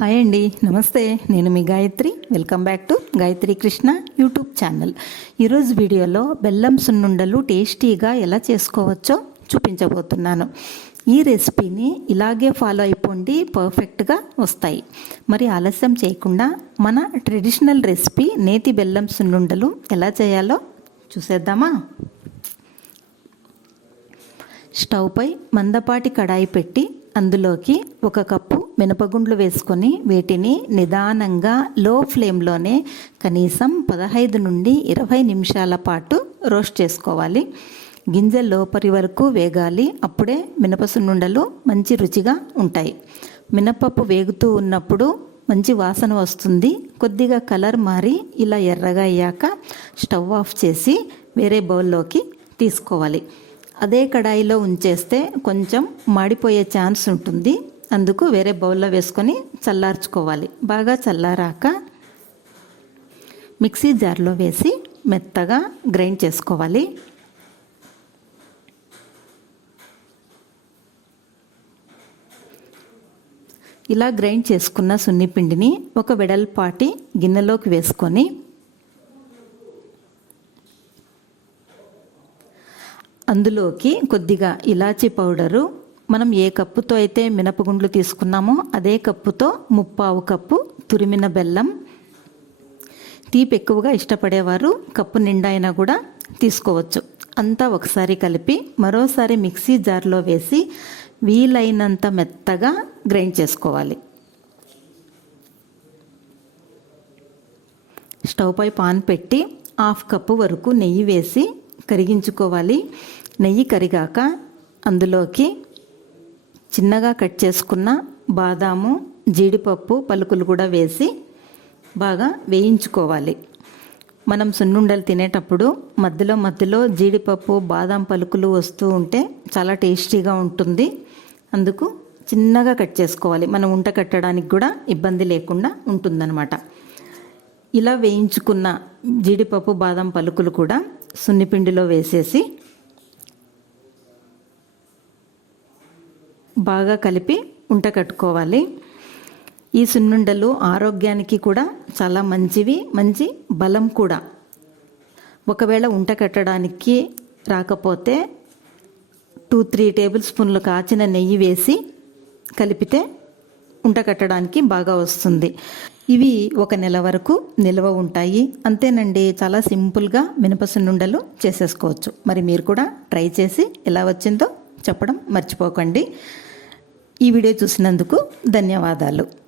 Hi అండి నమస్తే. నేను మీ Gayatri. Welcome back to Gayatri Krishna YouTube channel. ఈరోజు వీడియోలో బెల్లం సున్నుండలు టేస్టీగా ఎలా చేసుకోవచ్చో చూపించబోతున్నాను. ఈ రెసిపీని ఇలాగే ఫాలో అయిపోండి పర్ఫెక్ట్గా వస్తాయి. మరి ఆలస్యం చేయకుండా మన ట్రెడిషనల్ రెసిపీ నేతి బెల్లం సున్నుండలు ఎలా చేయాలో చూసేద్దామా? స్టవ్పై మందపాటి కడాయి పెట్టి అందులోకి ఒక కప్పు మినపగుండ్లు వేసుకొని వీటిని నిదానంగా లో ఫ్లేమ్లోనే కనీసం పదహైదు నుండి ఇరవై నిమిషాల పాటు రోస్ట్ చేసుకోవాలి. గింజ లోపరి వరకు వేగాలి. అప్పుడే మినపసున్నుండలు మంచి రుచిగా ఉంటాయి. మినపప్పు వేగుతూ ఉన్నప్పుడు మంచి వాసన వస్తుంది. కొద్దిగా కలర్ మారి ఇలా ఎర్రగా అయ్యాక స్టవ్ ఆఫ్ చేసి వేరే బౌల్లోకి తీసుకోవాలి. అదే కడాయిలో ఉంచేస్తే కొంచెం మాడిపోయే ఛాన్స్ ఉంటుంది. అందుకు వేరే బౌల్లో వేసుకొని చల్లార్చుకోవాలి. బాగా చల్లారాక మిక్సీ జార్లో వేసి మెత్తగా గ్రైండ్ చేసుకోవాలి. ఇలా గ్రైండ్ చేసుకున్న సున్నిపిండిని ఒక వెడల్పాటి గిన్నెలోకి వేసుకొని అందులోకి కొద్దిగా ఇలాచీ పౌడరు. మనం ఏ కప్పుతో అయితే మినపగుండ్లు తీసుకున్నామో అదే కప్పుతో ముప్పావు కప్పు తురిమిన బెల్లం. తీపి ఎక్కువగా ఇష్టపడేవారు కప్పు నిండా అయినా కూడా తీసుకోవచ్చు. అంతా ఒకసారి కలిపి మరోసారి మిక్సీ జార్లో వేసి వీలైనంత మెత్తగా గ్రైండ్ చేసుకోవాలి. స్టవ్ పై పాన్ పెట్టి హాఫ్ కప్పు వరకు నెయ్యి వేసి కరిగించుకోవాలి. నెయ్యి కరిగాక అందులోకి చిన్నగా కట్ చేసుకున్న బాదాము జీడిపప్పు పలుకులు కూడా వేసి బాగా వేయించుకోవాలి. మనం సున్నుండలు తినేటప్పుడు మధ్యలో మధ్యలో జీడిపప్పు బాదం పలుకులు వస్తూ ఉంటే చాలా టేస్టీగా ఉంటుంది. అందుకు చిన్నగా కట్ చేసుకోవాలి. మనం ఉంట కట్టడానికి కూడా ఇబ్బంది లేకుండా ఉంటుందన్నమాట. ఇలా వేయించుకున్న జీడిపప్పు బాదం పలుకులు కూడా సున్నిపిండిలో వేసేసి బాగా కలిపి ఉంట కట్టుకోవాలి. ఈ సున్నుండలు ఆరోగ్యానికి కూడా చాలా మంచివి. మంచి బలం కూడా. ఒకవేళ ఉంట కట్టడానికి రాకపోతే టూ త్రీ టేబుల్ స్పూన్లు కాచిన నెయ్యి వేసి కలిపితే కుంట కట్టడానికి బాగా వస్తుంది. ఇవి ఒక నెల వరకు నిల్వ ఉంటాయి. అంతేనండి చాలా సింపుల్గా మినపసున్నుండలు చేసేసుకోవచ్చు. మరి మీరు కూడా ట్రై చేసి ఎలా వచ్చిందో చెప్పడం మర్చిపోకండి. ఈ వీడియో చూసినందుకు ధన్యవాదాలు.